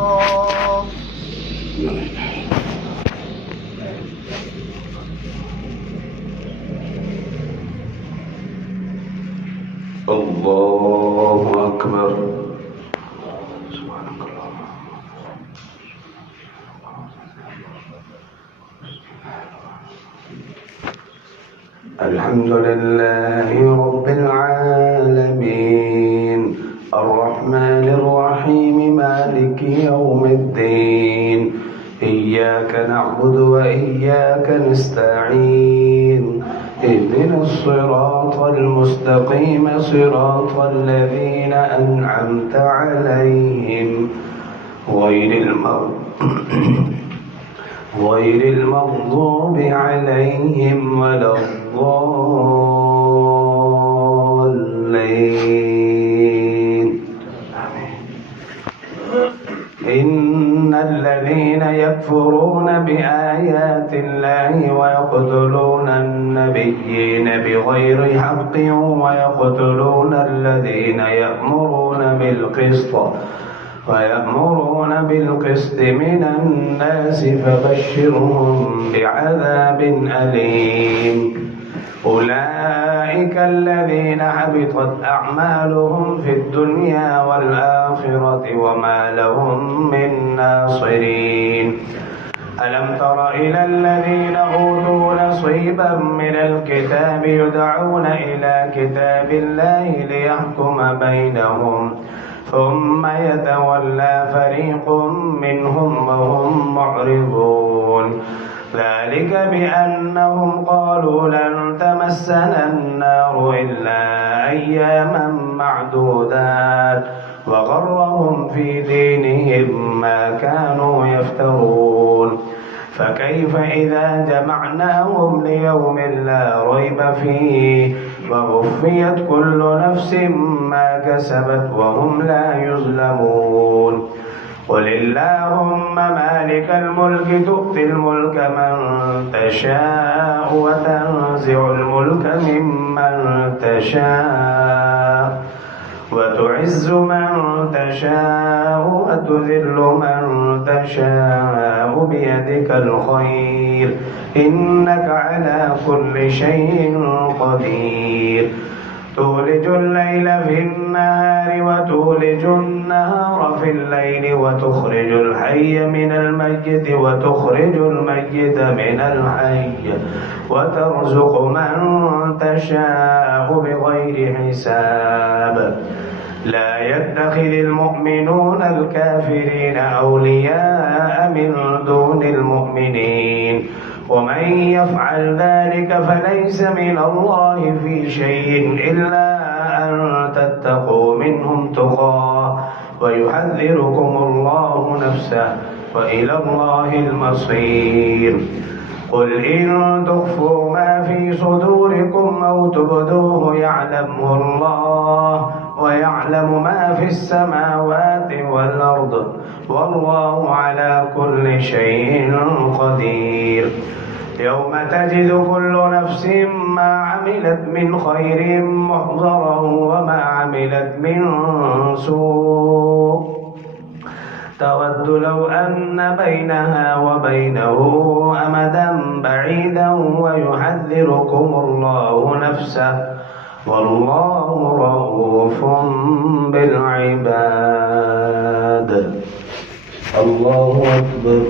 الله. الله أكبر. سبحانك اللهم. الحمد لله رب العالمين الرحمن الرحيم مالك يوم الدين إياك نعبد وإياك نستعين اهدنا الصراط المستقيم صراط الذين أنعمت عليهم غير المغضوب عليهم ولا الضالين. إن الذين يكفرون بآيات الله ويقتلون النبيين بغير حق ويقتلون الذين ويأمرون بالقسط من الناس فبشرهم بعذاب أليم. أولئك الذين حبطت أعمالهم في الدنيا والآخرة وما لهم من ناصرين. ألم تر إلى الذين أوتوا نصيبا من الكتاب يدعون إلى كتاب الله ليحكم بينهم ثم يتولى فريق منهم وهم معرضون. ذلك بأنهم قالوا لن تمسنا النار إلا أياما معدودات وغرهم في دينهم ما كانوا يفترون. فكيف إذا جمعناهم ليوم لا ريب فيه ووفيت كل نفس ما كسبت وهم لا يظلمون. قل اللهم مالك الملك تؤتي الملك من تشاء وتنزع الملك ممن تشاء وتعز من تشاء وتذل من تشاء بيدك الخير إنك على كل شيء قدير. تولج الليل في النهار وتولج النهار في الليل وتخرج الحي من الميت وتخرج الميت من الحي وترزق من تشاء بغير حساب. لا يتخذ المؤمنون الكافرين أولياء من دون المؤمنين ومن يفعل ذلك فليس من الله في شيء إلا أن تتقوا منهم تقاه ويحذركم الله نفسه وإلى الله المصير. قل إن تخفوا ما في صدوركم أو تبدوه يعلمه الله ويعلم ما في السماوات والأرض والله على كل شيء قدير. يوم تجد كل نفس ما عملت من خير محضرا وما عملت من سوء تود لو أن بينها وبينه أمدا بعيدا ويحذركم الله نفسه والله رؤوف بالعباد. الله أكبر.